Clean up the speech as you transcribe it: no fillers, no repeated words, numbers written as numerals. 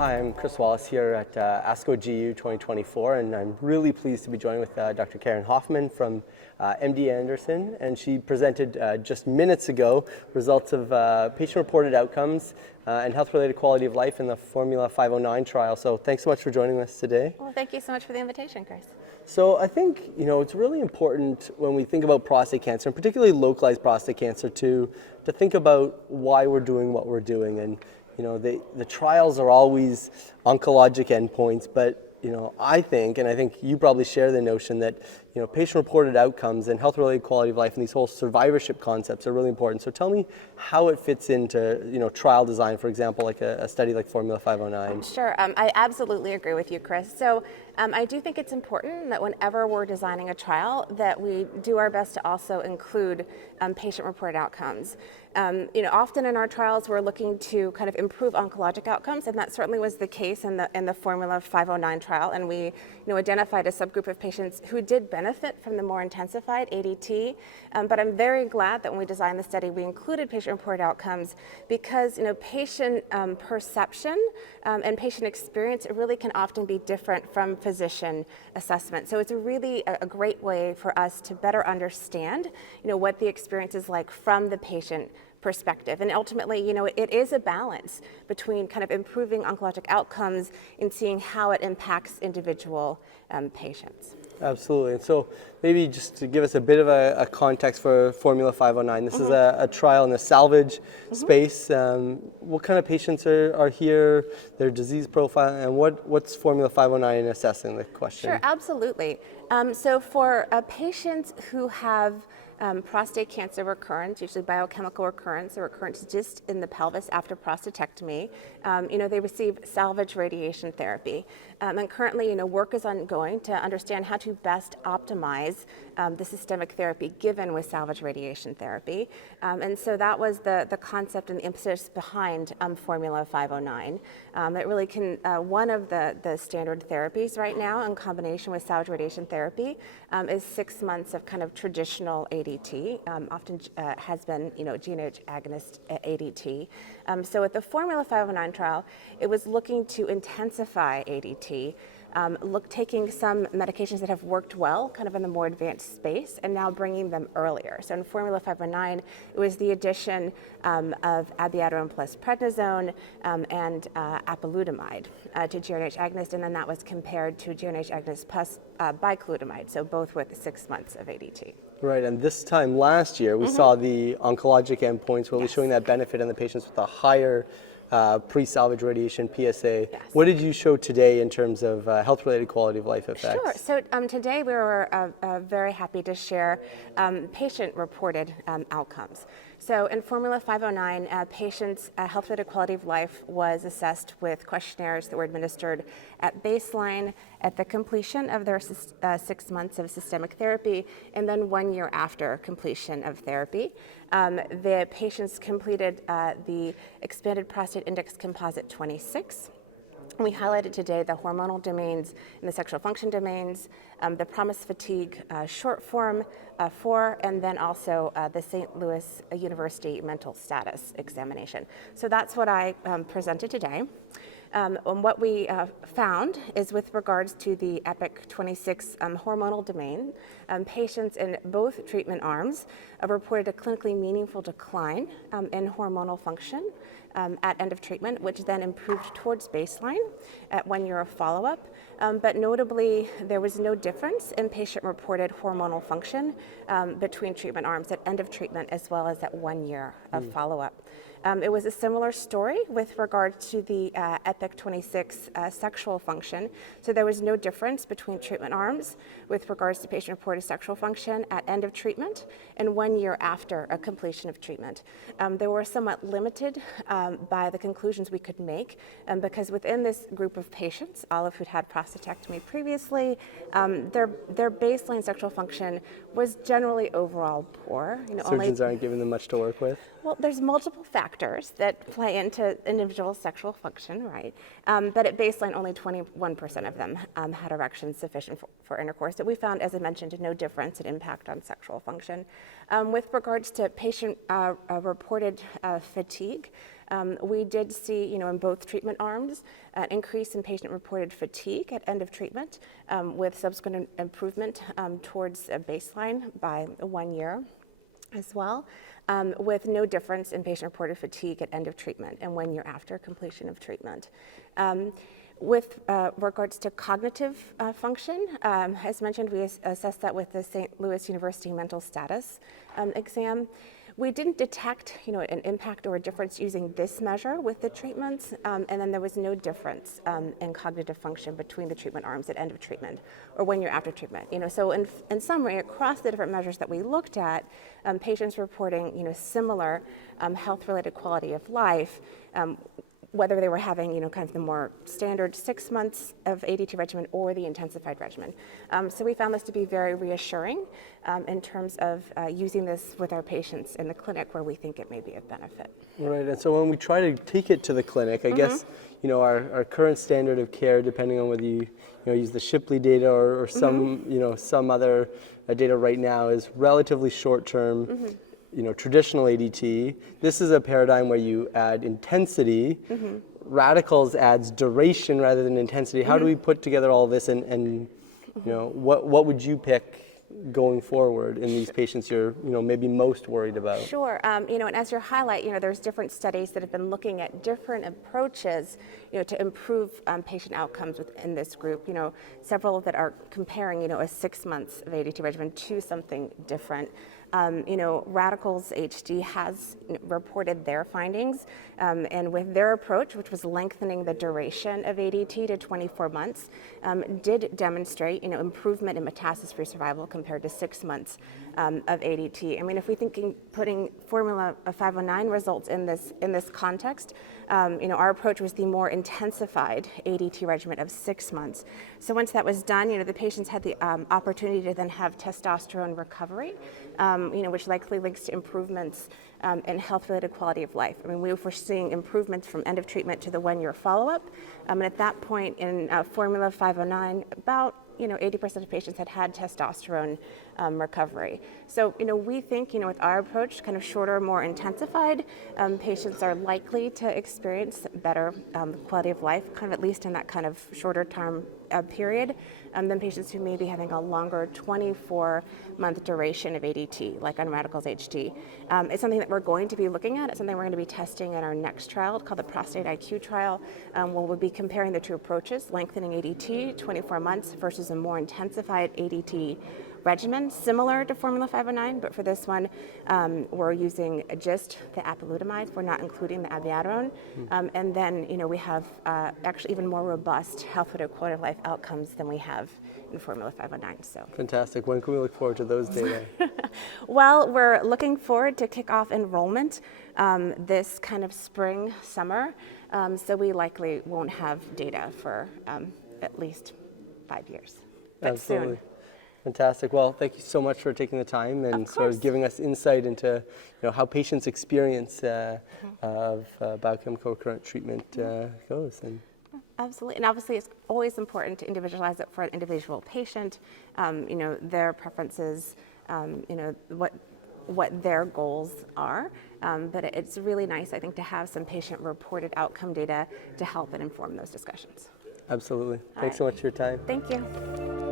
Hi, I'm Chris Wallis here at ASCO GU 2024, and I'm really pleased to be joined with Dr. Karen Hoffman from MD Anderson, and she presented just minutes ago results of patient-reported outcomes and health-related quality of life in the FORMULA-509 trial. So thanks so much for joining us today. Well, thank you so much for the invitation, Chris. So I think, it's really important when we think about prostate cancer, and particularly localized prostate cancer, to think about why we're doing what we're doing. And the trials are always oncologic endpoints, but I think you probably share the notion that patient-reported outcomes and health-related quality of life and these whole survivorship concepts are really important. So tell me how it fits into trial design, for example, like a study like FORMULA-509. Sure, I absolutely agree with you, Chris. So I do think it's important that whenever we're designing a trial that we do our best to also include patient-reported outcomes. Often in our trials we're looking to kind of improve oncologic outcomes, and that certainly was the case in the FORMULA-509 trial, and we identified a subgroup of patients who did benefit from the more intensified ADT. But I'm very glad that when we designed the study we included patient-reported outcomes because patient perception and patient experience really can often be different from physician assessment. So it's really a great way for us to better understand what the experience is like from the patient perspective. And ultimately, it is a balance between kind of improving oncologic outcomes and seeing how it impacts individual patients. Absolutely. And so maybe just to give us a bit of a context for FORMULA-509, this is a trial in the salvage space. What kind of patients are here, their disease profile, and what's FORMULA-509 assessing, the question? Sure, absolutely. So for patients who have prostate cancer recurrence, usually biochemical recurrence or recurrence just in the pelvis after prostatectomy, they receive salvage radiation therapy. And currently, work is ongoing to understand how to best optimize the systemic therapy given with salvage radiation therapy. And so that was the concept and the impetus behind FORMULA-509. It really can, one of the standard therapies right now in combination with salvage radiation therapy is 6 months of kind of traditional ADT, often has been, GnRH agonist ADT. So with the FORMULA-509 trial, it was looking to intensify ADT, taking some medications that have worked well kind of in the more advanced space and now bringing them earlier. So in FORMULA-509, it was the addition of abiraterone plus prednisone and apalutamide to GnRH agonist, and then that was compared to GnRH agonist plus bicalutamide, so both with 6 months of ADT. Right, and this time last year we saw the oncologic endpoints really showing that benefit in the patients with a higher pre-salvage radiation PSA. Yes. What did you show today in terms of health-related quality of life effects? Sure. So today we were very happy to share patient-reported outcomes. So in FORMULA-509, patients' health-related quality of life was assessed with questionnaires that were administered at baseline, at the completion of their 6 months of systemic therapy, and then 1 year after completion of therapy. The patients completed the Expanded Prostate Index Composite 26. We highlighted today the hormonal domains and the sexual function domains, the PROMIS fatigue short form 4, and then also the St. Louis University mental status examination. So that's what I presented today. And what we found is with regards to the EPIC 26 hormonal domain, patients in both treatment arms reported a clinically meaningful decline in hormonal function at end of treatment, which then improved towards baseline at 1 year of follow-up. But notably, there was no difference in patient-reported hormonal function between treatment arms at end of treatment as well as at 1 year of follow-up. It was a similar story with regard to the EPIC 26 sexual function. So there was no difference between treatment arms with regards to patient-reported sexual function at end of treatment and 1 year after a completion of treatment. They were somewhat limited by the conclusions we could make because within this group of patients, all of who'd had prostatectomy previously, their baseline sexual function was generally overall poor. Surgeons aren't giving them much to work with? Well, there's multiple factors factors that play into individual sexual function, right? But at baseline, only 21% of them had erections sufficient for intercourse. That we found, as I mentioned, no difference in impact on sexual function. With regards to patient reported fatigue, we did see, in both treatment arms, an increase in patient-reported fatigue at end of treatment, with subsequent improvement towards a baseline by 1 year as well, with no difference in patient-reported fatigue at end of treatment and 1 year after completion of treatment. With regards to cognitive function, as mentioned, we assessed that with the St. Louis University mental status exam. We didn't detect, an impact or a difference using this measure with the treatments, and then there was no difference in cognitive function between the treatment arms at end of treatment or 1 year after treatment. So in summary, across the different measures that we looked at, patients reporting, similar health-related quality of life, whether they were having, kind of the more standard 6 months of ADT regimen or the intensified regimen. So we found this to be very reassuring in terms of using this with our patients in the clinic where we think it may be of benefit. Right, and so when we try to take it to the clinic, I guess, our current standard of care, depending on whether you use the Shipley data or some, some other data right now, is relatively short-term. Traditional ADT. This is a paradigm where you add intensity. Radicals adds duration rather than intensity. How do we put together all this and what would you pick going forward in these patients you're maybe most worried about? Sure, and as you highlight, there's different studies that have been looking at different approaches, to improve patient outcomes within this group. Several that are comparing, a 6 months of ADT regimen to something different. Radicals HD has reported their findings, and with their approach, which was lengthening the duration of ADT to 24 months, did demonstrate, improvement in metastasis-free survival compared to 6 months of ADT. I mean, if we think putting FORMULA-509 results in this context, our approach was the more intensified ADT regimen of 6 months. So once that was done, the patients had the opportunity to then have testosterone recovery, which likely links to improvements in health-related quality of life. I mean, we were seeing improvements from end of treatment to the 1 year follow-up, and at that point in FORMULA-509, about 80% of patients had testosterone recovery. So, we think, with our approach, kind of shorter, more intensified, patients are likely to experience better quality of life, kind of at least in that kind of shorter term period, than patients who may be having a longer 24-month duration of ADT, like on Radicals HD. It's something that we're going to be looking at. It's something we're going to be testing in our next trial. It's called the Prostate IQ trial, where we'll be comparing the two approaches, lengthening ADT 24 months versus a more intensified ADT regimen, similar to FORMULA-509, but for this one, we're using just the apalutamide. We're not including the abiraterone. And then, we have actually even more robust health-related quality of life outcomes than we have in FORMULA-509. So fantastic. When can we look forward to those data? Well, we're looking forward to kick off enrollment this kind of spring, summer. So we likely won't have data for at least 5 years, but Absolutely. soon. Fantastic. Well, thank you so much for taking the time and sort of giving us insight into how patients' experience of biochemical recurrent treatment goes. And Absolutely, and obviously it's always important to individualize it for an individual patient, their preferences, what their goals are. But it's really nice, I think, to have some patient-reported outcome data to help and inform those discussions. Absolutely. Thanks so much for your time. Thank you.